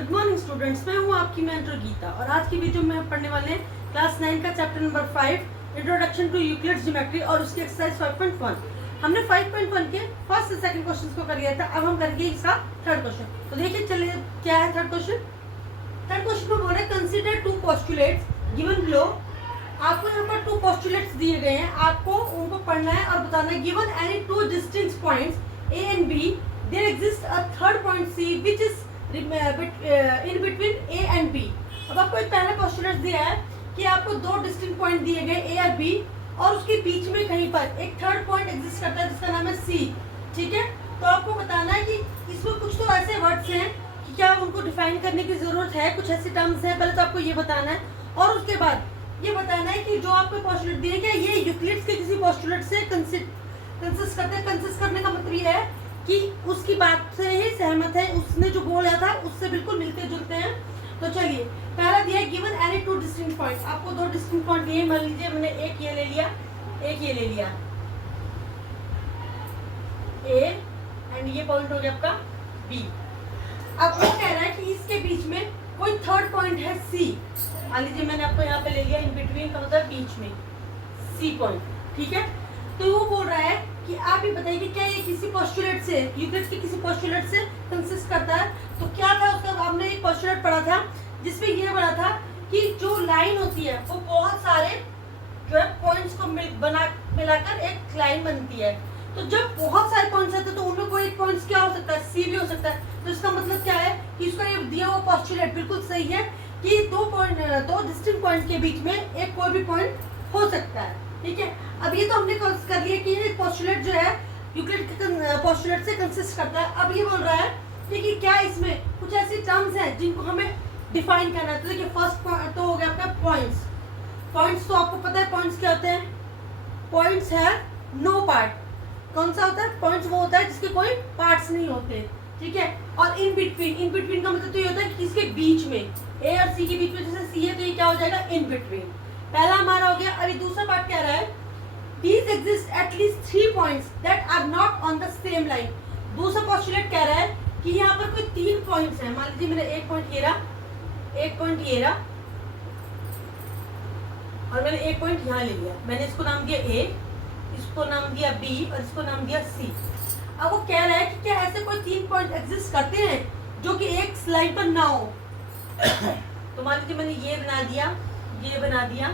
Good morning students, मैं हूँ आपकी मेंटर गीता और आज की वीडियो में हम पढ़ने वाले हैं क्लास 9 का chapter number 5 introduction to Euclid's geometry और उसकी एक्सरसाइज 5.1। हमने 5.1 के फर्स्ट और सेकंड क्वेश्चन को कर लिया था। अब हम करेंगे इसका थर्ड क्वेश्चन। तो देखिए चलिए क्या है थर्ड क्वेश्चन। थर्ड क्वेश्चन में बोल रहे हैं consider two postulates given below. आपको यहाँ पर टू पोस्टुलेट्स दिए गए हैं, आपको उनको पढ़ना है और बताना है। Given any two distinct points A and B, there exist a third point C which is in between A and B. अब आपको एक पहला पोस्टुलेट दिया है कि आपको दो डिस्टिंक्ट पॉइंट दिए गए ए और बी और उसके बीच में कहीं पर एक थर्ड पॉइंट एग्जिस्ट करता है जिसका नाम है सी। ठीक है, तो आपको बताना है कि इसमें कुछ तो ऐसे वर्ड्स हैं कि क्या उनको डिफाइन करने की जरूरत है, कुछ ऐसे टर्म्स हैं, पहले तो आपको ये बताना है और उसके बाद ये बताना है कि जो आपको पोस्टुलेट दिए गए ये यूक्लिड्स के किसी पोस्टुलेट से कंसिस्ट करते हैं। कंसिस्ट करने का मतलब ये है कि उसकी बात से ही सहमत है, उसने जो बोला था उससे बिल्कुल मिलते जुलते हैं। तो चलिए पहला दिया है given any two distinct points. आपको दो डिस्टिंक्ट पॉइंट दिए, मान लीजिए मैंने एक ये ले लिया, एक ये ले लिया ए एंड ये पॉइंट हो गया आपका बी। अब वो कह रहा है कि इसके बीच में कोई थर्ड पॉइंट है सी। मान लीजिए मैंने आपको यहाँ पे ले लिया इन बिटवीन का मतलब बीच में सी पॉइंट। ठीक है, तो वो बोल रहा है कि आप ही बताइए कि क्या ये किसी पोस्टुलेट से, यूक्लिड्स के किसी पोस्टुलेट से कंसिस्ट करता है। तो क्या था उसका, आपने एक पोस्टुलेट पढ़ा था जिसमें ये बना था कि जो लाइन होती है वो बहुत सारे जो है पॉइंट्स को मिलाकर एक लाइन बनती है। तो जब बहुत सारे पॉइंट्स आते हैं तो उनमें कोई एक पॉइंट्स क्या हो सकता है, सी भी हो सकता है। तो इसका मतलब क्या है कि इसका ये दिया हुआ पोस्टुलेट बिल्कुल सही है कि दो डिस्टिंक्ट पॉइंट के बीच में एक कोई भी पॉइंट हो सकता है। ठीक है, अब ये तो हमने कर लिया कि ये पोस्टुलेट जो है यूक्लिड के पोस्टुलेट से कंसिस्ट करता है। अब ये बोल रहा है कि क्या इसमें कुछ ऐसी टर्म्स हैं जिनको हमें डिफाइन करना है। तो देखिए फर्स्ट तो हो गया आपका पॉइंट्स। पॉइंट्स तो आपको पता है पॉइंट्स क्या होते हैं। पॉइंट्स है नो पार्ट। कौन सा होता है पॉइंट्स? वो होता है जिसके कोई पार्ट्स नहीं होते। ठीक है, और इन बिटवीन का मतलब तो ये होता है कि किसके बीच में, ए और सी के बीच में, जैसे सी है तो ये क्या हो जाएगा इन बिटवीन। पहला हमारा हो गया। अभी दूसरा पार्ट कह रहा है these exist at least 3 points that are not on the same line। दूसरा पोस्टुलेट कह रहा है कि यहाँ पर कोई 3 पॉइंट्स हैं। मान लीजिए मैंने एक पॉइंट ये रहा, एक पॉइंट ये रहा और मैंने एक पॉइंट यहाँ ले लिया। मैंने इसको नाम दिया ए, इसको नाम दिया बी और इसको नाम दिया सी। अब वो कह रहा है कि क्या ऐसे कोई 3 पॉइंट एग्जिस्ट करते हैं जो कि एक लाइन पर ना हो। तो मान लीजिए मैंने ये बना दिया, ये बना दिया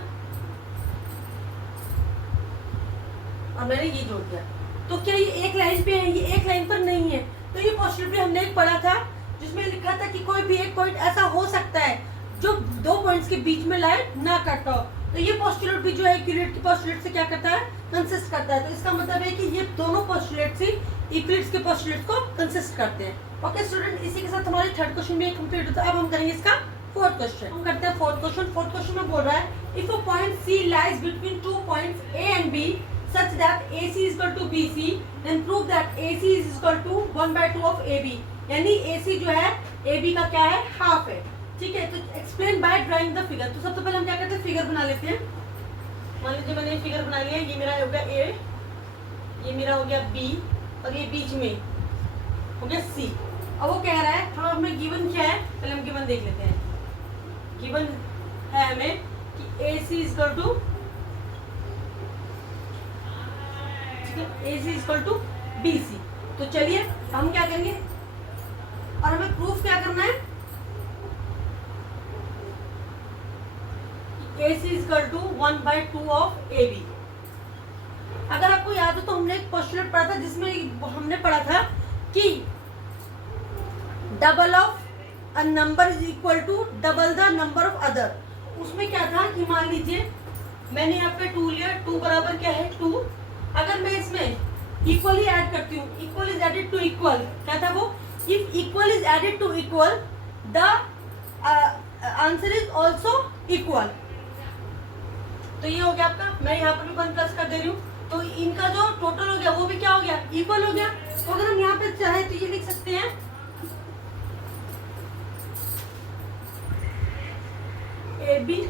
और मैंने ये जोड़ दिया। तो क्या ये एक लाइन पे है? ये एक लाइन पर नहीं है। तो ये पोस्टुलेट भी हमने एक पढ़ा था जिसमें लिखा था कि कोई भी एक पॉइंट ऐसा हो सकता है जो दो पॉइंट्स के बीच में लाइन ना करता हो। तो ये पोस्टुलेट भी जो है यूक्लिड के पोस्टुलेट से क्या करता है, कंसिस्ट करता है। तो इसका मतलब है कि ये दोनों पोस्टुलेट्स ही यूक्लिड्स के पोस्टुलेट को कंसिस्ट करते हैं। ओके स्टूडेंट, इसी के साथ हमारी थर्ड क्वेश्चन भी कंप्लीट होता है। अब हम करेंगे इसका फोर्थ क्वेश्चन। हम करते हैं फोर्थ क्वेश्चन। फोर्थ क्वेश्चन में बोल रहा है if a point C lies between two points A and B such that AC is equal to BC, then prove that AC is equal to 1/2 of AB। यानी AC जो है AB का क्या है, हाफ है। ठीक है, तो explain by drawing the figure. तो सबसे पहले हम क्या करते हैं, फिगर बना लेते हैं। मान लीजिए मैंने फिगर बना लिया, ये मेरा हो गया A, ये मेरा हो गया B और ये बीच में हो गया C। अब वो कह रहा है थोड़ा हमें गिवन क्या है, पहले हम गिवन देख लेते हैं। गिवन है हमें कि AC is equal to AC equal to BC। तो चलिए हम क्या करेंगे और हमें प्रूफ क्या करना है, AC equal to 1/2 of AB। अगर आपको याद हो तो हमने एक पोस्टुलेट पढ़ा था जिसमें हमने पढ़ा था कि double of a number is equal to double the number of other. उसमें क्या था कि मान लीजिए मैंने यहाँ पे 2 लिया, 2 बराबर क्या है 2। अगर मैं इसमें इक्वली ऐड करती हूँ, equal is added to equal, क्या था वो, if equal is added to equal the answer is also equal. तो ये हो गया आपका, मैं यहाँ पर भी 1 प्लस कर दे रही हूँ तो इनका जो टोटल हो गया वो भी क्या हो गया, इक्वल हो गया। तो अगर हम यहाँ पे चाहे तो ये लिख सकते हैं ए बी,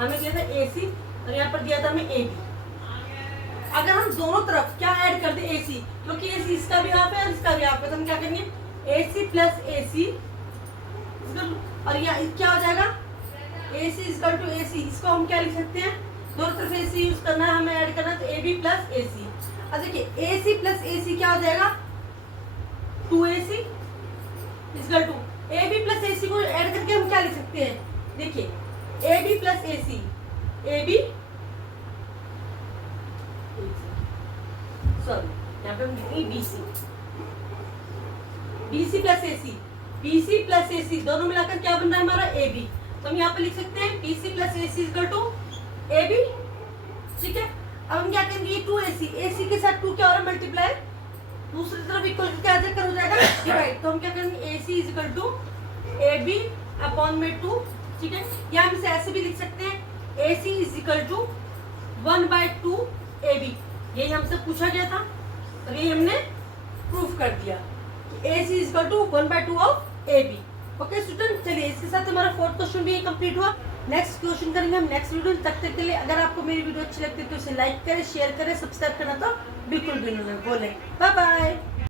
हमें दिया था AC और यहाँ पर दिया था हमें AB। अगर हम दोनों तरफ क्या ऐड कर दे AC, क्योंकि AC इसका भी हाफ है और इसका भी हाफ है, तो हम क्या करेंगे AC प्लस AC और यहाँ क्या हो जाएगा, ए सी इजकल टू ए सी, इसको हम क्या लिख सकते हैं, दोनों तरफ ए सी यूज करना है, हमें ऐड करना है, तो ए बी प्लस ए सी। अब देखिए ए सी प्लस ए सी क्या हो जाएगा, 2ac is equal to A b plus A c को ऐड करके हम क्या लिख सकते हैं, देखिए a b plus A c, a b sorry यहाँ पे हम लिखेंगे बी सी, बी सी प्लस ए सी, बी सी प्लस ए सी दोनों मिलाकर क्या बन रहा है हमारा ए बी। तो हम यहाँ पे लिख सकते हैं B C plus A C is equal to A B, ठीक है। अब हम क्या करेंगे, ये 2ac, ac के साथ 2 क्या हो रहा है मल्टीप्लाई, दूसरी तरफ इक्वल क्या हो जाएगा डिवाइड, तो हम क्या करेंगे ac is equal to A B upon में 2, ठीक है। या हम इसे ऐसे भी लिख सकते हैं ac इजकल टू 1/2 ab, यही हमसे पूछा गया था और यही हमने प्रूफ कर दिया कि ac is equal to 1/2 of ab। Okay student, चलिए इसके साथ हमारा 4th क्वेश्चन भी कंप्लीट हुआ। नेक्स्ट क्वेश्चन करेंगे हम नेक्स्ट वीडियो, तब तक के लिए अगर आपको मेरी वीडियो अच्छी लगती है तो उसे लाइक करें, शेयर करें, सब्सक्राइब करना तो बिल्कुल भी ना भूलें। Bye bye.